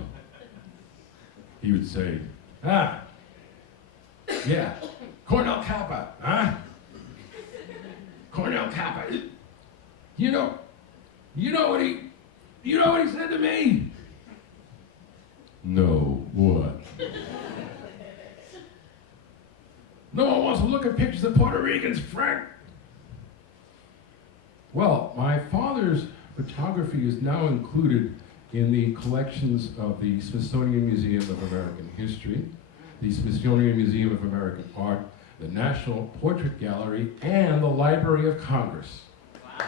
He would say, yeah, Cornell Kappa, huh? Cornell Kappa. You know what he said to me? No, what? No one wants to look at pictures of Puerto Ricans, Frank. Well, my father's photography is now included in the collections of the Smithsonian Museum of American History, the Smithsonian Museum of American Art, the National Portrait Gallery, and the Library of Congress. Wow.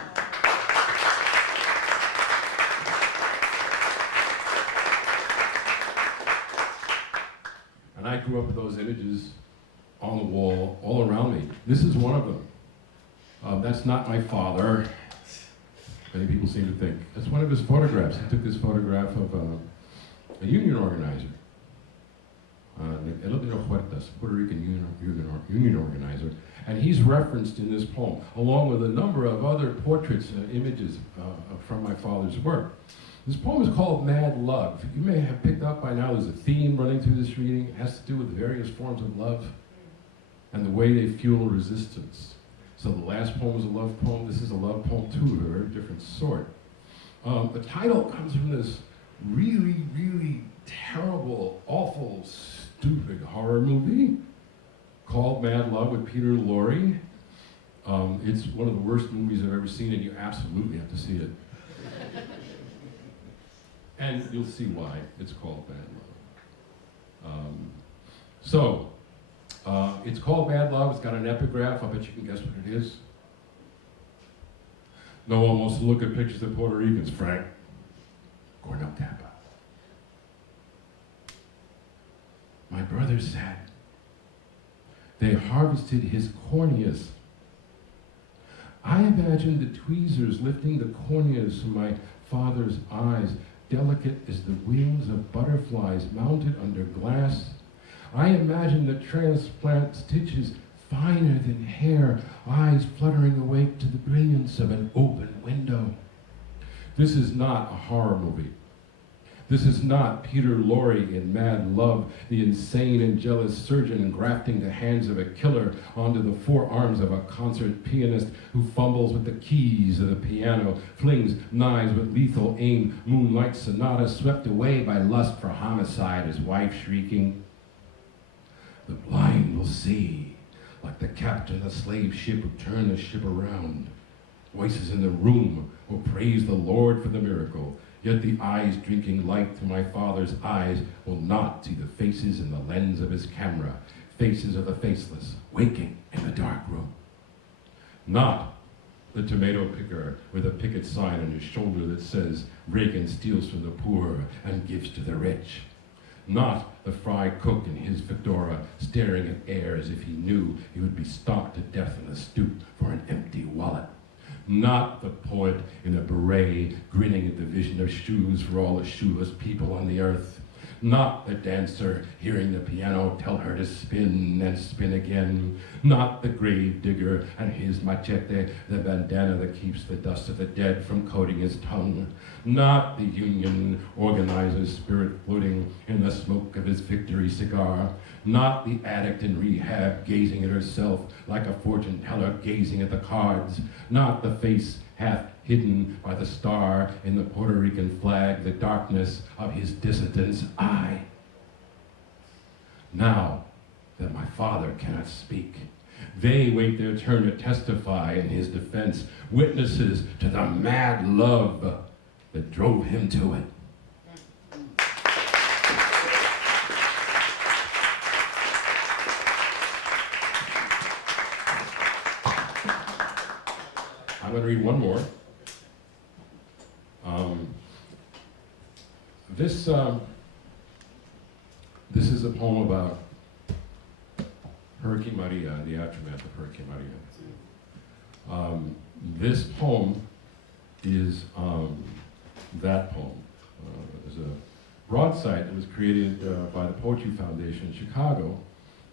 And I grew up with those images on the wall all around me. This is one of them. That's not my father. Many people seem to think. That's one of his photographs. He took this photograph of a union organizer. El de los Huertas, Puerto Rican union organizer. And he's referenced in this poem, along with a number of other portraits and images from my father's work. This poem is called Mad Love. You may have picked up by now there's a theme running through this reading. It has to do with various forms of love and the way they fuel resistance. So the last poem was a love poem. This is a love poem too, of a very different sort. The title comes from this really, really terrible, awful, stupid horror movie called Mad Love with Peter Lorre. It's one of the worst movies I've ever seen, and you absolutely have to see it. And you'll see why it's called Mad Love. It's called Mad Love. It's got an epigraph. I bet you can guess what it is. No one wants to look at pictures of Puerto Ricans, Frank. Cornell Kappa. My brother said they harvested his corneas. I imagined the tweezers lifting the corneas from my father's eyes, delicate as the wings of butterflies mounted under glass. I imagined the transplant stitches finer than hair, eyes fluttering awake to the brilliance of an open window. This is not a horror movie. This is not Peter Lorre in Mad Love, the insane and jealous surgeon grafting the hands of a killer onto the forearms of a concert pianist who fumbles with the keys of the piano, flings knives with lethal aim, moonlight sonata swept away by lust for homicide, his wife shrieking. The blind will see, like the captain of the slave ship who turned the ship around. Voices in the room will praise the Lord for the miracle, yet the eyes drinking light through my father's eyes will not see the faces in the lens of his camera, faces of the faceless, waking in the dark room. Not the tomato picker with a picket sign on his shoulder that says, Reagan steals from the poor and gives to the rich. Not the fry cook in his fedora, staring at air as if he knew he would be stomped to death on the stoop for an empty wallet. Not the poet in a beret, grinning at the vision of shoes for all the shoeless people on the earth. Not the dancer hearing the piano tell her to spin and spin again. Not the grave digger and his machete, the bandana that keeps the dust of the dead from coating his tongue. Not the union organizer's spirit floating in the smoke of his victory cigar. Not the addict in rehab gazing at herself like a fortune teller gazing at the cards. Not the face half hidden by the star in the Puerto Rican flag, the darkness of his dissident's eye. Now that my father cannot speak, they wait their turn to testify in his defense, witnesses to the mad love that drove him to it. going to read one more. This is a poem about Hurricane Maria and the aftermath of Hurricane Maria. This poem is that poem. There's a broadside that was created by the Poetry Foundation in Chicago.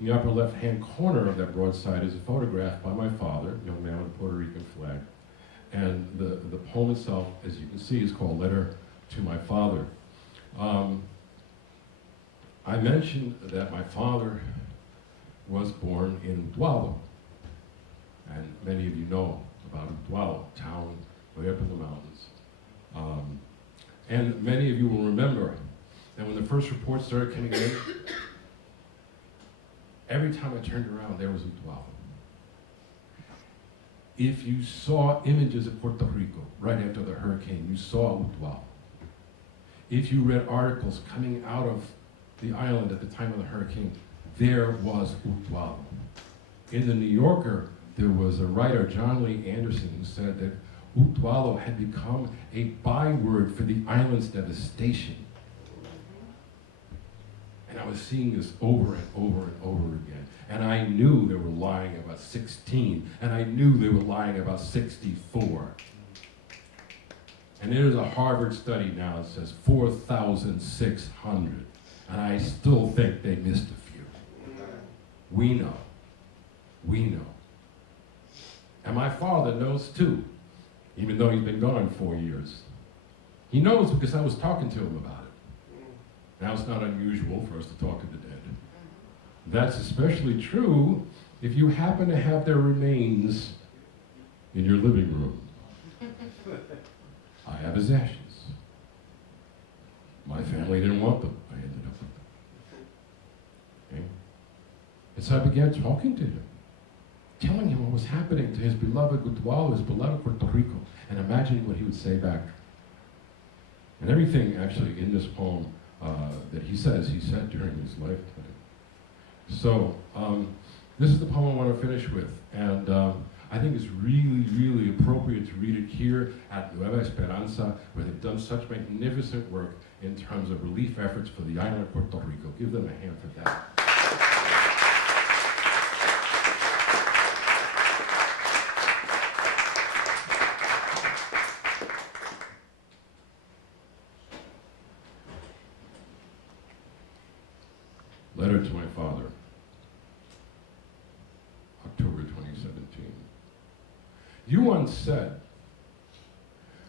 In the upper left-hand corner of that broadside is a photograph by my father, a young man with a Puerto Rican flag. And the poem itself, as you can see, is called Letter to My Father. I mentioned that my father was born in Utuado. And many of you know about Utuado, town way up in the mountains. And many of you will remember that when the first reports started coming in, every time I turned around, there was Utuado. If you saw images of Puerto Rico right after the hurricane, you saw Utuado. If you read articles coming out of the island at the time of the hurricane, there was Utuado. In the New Yorker, there was a writer, John Lee Anderson, who said that Utuado had become a byword for the island's devastation. And I was seeing this over and over and over again. And I knew they were lying about 16, and I knew they were lying about 64. And there's a Harvard study now that says 4,600. And I still think they missed a few. We know. We know. And my father knows too, even though he's been gone 4 years. He knows because I was talking to him about it. Now it's not unusual for us to talk to the dead. That's especially true if you happen to have their remains in your living room. I have his ashes. My family didn't want them. I ended up with them. Okay? And so I began talking to him, telling him what was happening to his beloved Utuado, his beloved Puerto Rico, and imagining what he would say back. And everything actually in this poem that he said during his lifetime. So this is the poem I want to finish with, and I think it's really, really appropriate to read it here at Nueva Esperanza, where they've done such magnificent work in terms of relief efforts for the island of Puerto Rico. Give them a hand for that. Letter to my father, October 2017. You once said,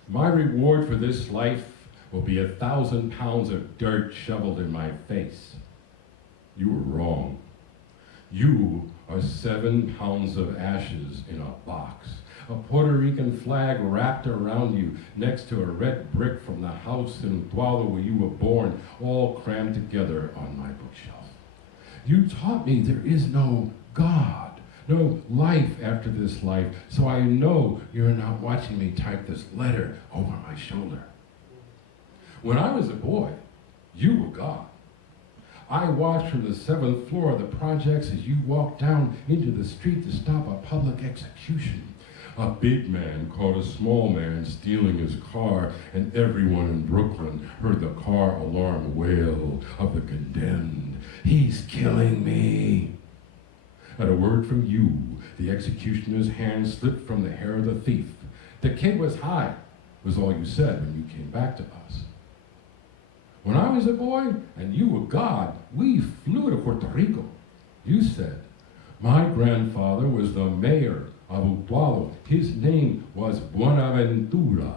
my reward for this life will be 1,000 pounds of dirt shoveled in my face. You were wrong. You are 7 pounds of ashes in a box, a Puerto Rican flag wrapped around you next to a red brick from the house in Utuado where you were born, all crammed together on my bookshelf. You taught me there is no God, no life after this life, so I know you're not watching me type this letter over my shoulder. When I was a boy, you were God. I watched from the 7th floor of the projects as you walked down into the street to stop a public execution. A big man caught a small man stealing his car, and everyone in Brooklyn heard the car alarm wail of the condemned. He's killing me. At a word from you, the executioner's hand slipped from the hair of the thief. The kid was high, was all you said when you came back to us. When I was a boy and you were God, we flew to Puerto Rico. You said, my grandfather was the mayor of Utuado. His name was Buenaventura.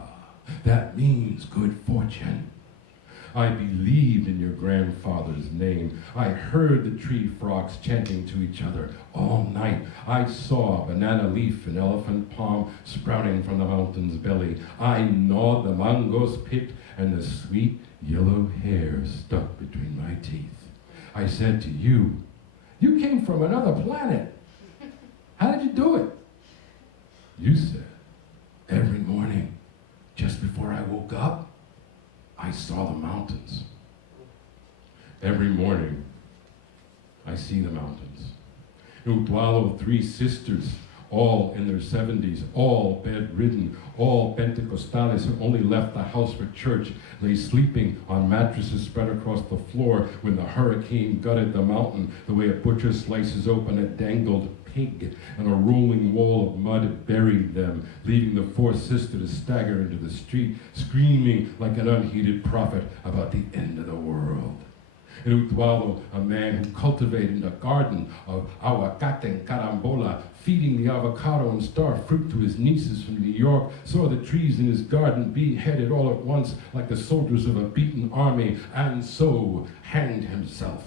That means good fortune. I believed in your grandfather's name. I heard the tree frogs chanting to each other all night. I saw a banana leaf and elephant palm sprouting from the mountain's belly. I gnawed the mango's pit, and the sweet yellow hair stuck between my teeth. I said to you, you came from another planet. How did you do it? You said, every morning, just before I woke up, I saw the mountains. Every morning, I see the mountains. In Utuado, 3 sisters all in their 70s, all bedridden, all Pentecostales who only left the house for church, lay sleeping on mattresses spread across the floor when the hurricane gutted the mountain the way a butcher slices open a dangled pig, and a rolling wall of mud buried them, leaving the fourth sister to stagger into the street, screaming like an unheeded prophet about the end of the world. In Utuado, a man who cultivated a garden of aguacate and carambola, feeding the avocado and star fruit to his nieces from New York, saw the trees in his garden beheaded all at once like the soldiers of a beaten army, and so hanged himself.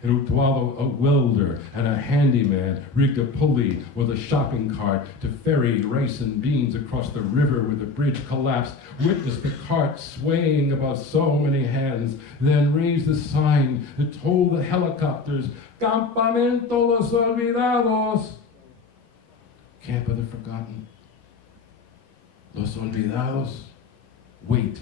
In Utuado, a welder and a handyman rigged a pulley with a shopping cart to ferry rice and beans across the river where the bridge collapsed, witnessed the cart swaying about so many hands, then raised a sign that told the helicopters, "Campamento los olvidados," Camp of the Forgotten. Los olvidados. Wait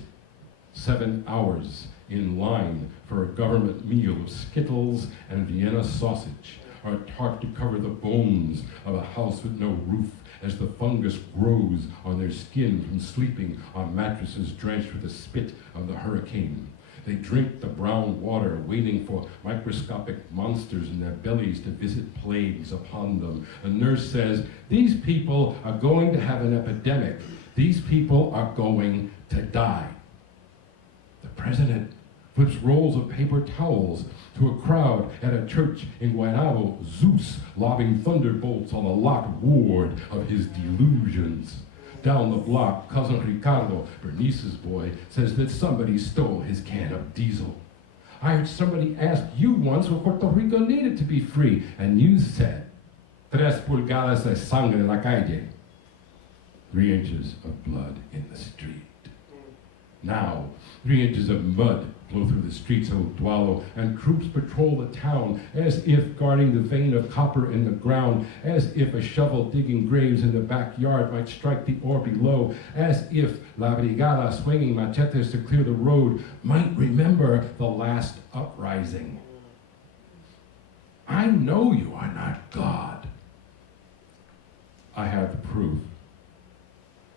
7 hours in line for a government meal of Skittles and Vienna sausage, or a tart to cover the bones of a house with no roof as the fungus grows on their skin from sleeping on mattresses drenched with the spit of the hurricane. They drink the brown water, waiting for microscopic monsters in their bellies to visit plagues upon them. A nurse says, "These people are going to have an epidemic. These people are going to die." The president flips rolls of paper towels to a crowd at a church in Guaynabo, Zeus lobbing thunderbolts on a locked ward of his delusions. Down the block, cousin Ricardo, Bernice's boy, says that somebody stole his can of diesel. I heard somebody ask you once what Puerto Rico needed to be free, and you said, 3 pulgadas de sangre en la calle. 3 inches of blood in the street. Now, 3 inches of mud flow through the streets of Utuado, and troops patrol the town as if guarding the vein of copper in the ground, as if a shovel digging graves in the backyard might strike the ore below, as if La Brigada swinging machetes to clear the road might remember the last uprising. I know you are not God. I have the proof.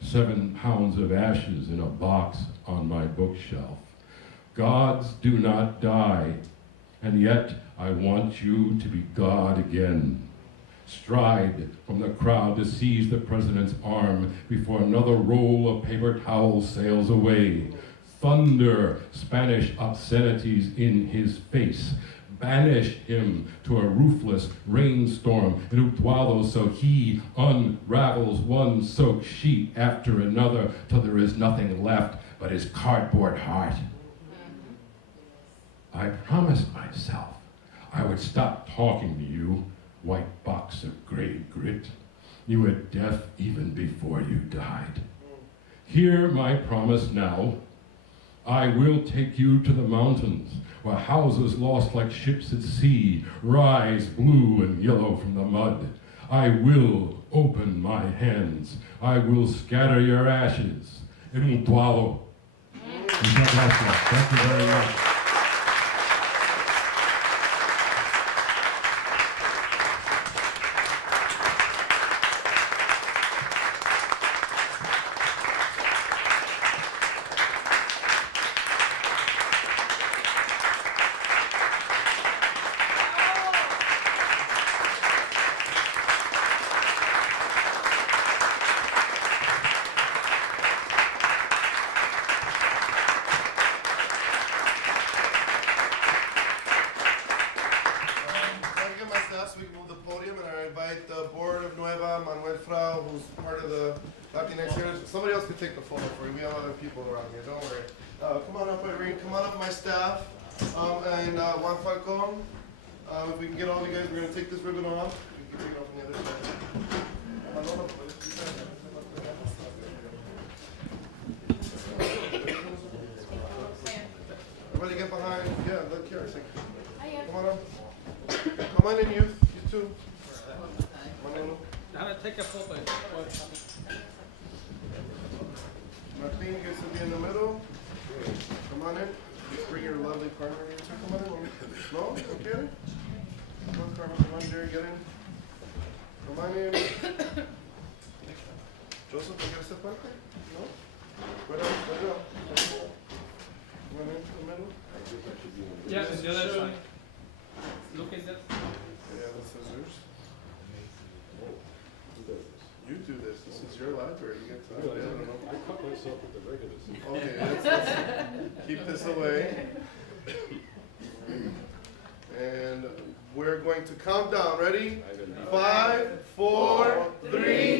7 pounds of ashes in a box on my bookshelf. Gods do not die, and yet I want you to be God again. Stride from the crowd to seize the president's arm before another roll of paper towels sails away. Thunder Spanish obscenities in his face. Banish him to a roofless rainstorm in Utuado so he unravels one soaked sheet after another till there is nothing left but his cardboard heart. I promised myself I would stop talking to you, white box of gray grit. You were deaf even before you died. Hear my promise now. I will take you to the mountains, where houses lost like ships at sea rise blue and yellow from the mud. I will open my hands. I will scatter your ashes in Utuado. Thank you very much. So we can move the podium, and I invite the board of Nueva, Manuel Frau, who's part of the Latinx Heritage. Somebody else can take the photo for you. We have other people around here, don't worry. Come on up, Irene. Come on up, my staff. And Juan Falcon. If we can get all you guys, we're going to take this ribbon off. We can take it off on the other side. Everybody get behind. Yeah, look here. Come on up. Come on in, youth. You too. Now take a photo. Martín gets to be in the middle. Come on in. Just bring your lovely partner here too. Come on in. No? Okay? Come on, Carmen. Come on, Jerry. Get in. Come on in. Joseph, ¿te quieres esta parte? No? Fuera. Come on in to the middle. Yeah, the other side. Look at that. Yeah, this is yours. You do this. This is your library. You get to. I don't know. I cut myself with the regulars. Okay, let's keep this away. And we're going to count down. Ready? 5, 4, 3,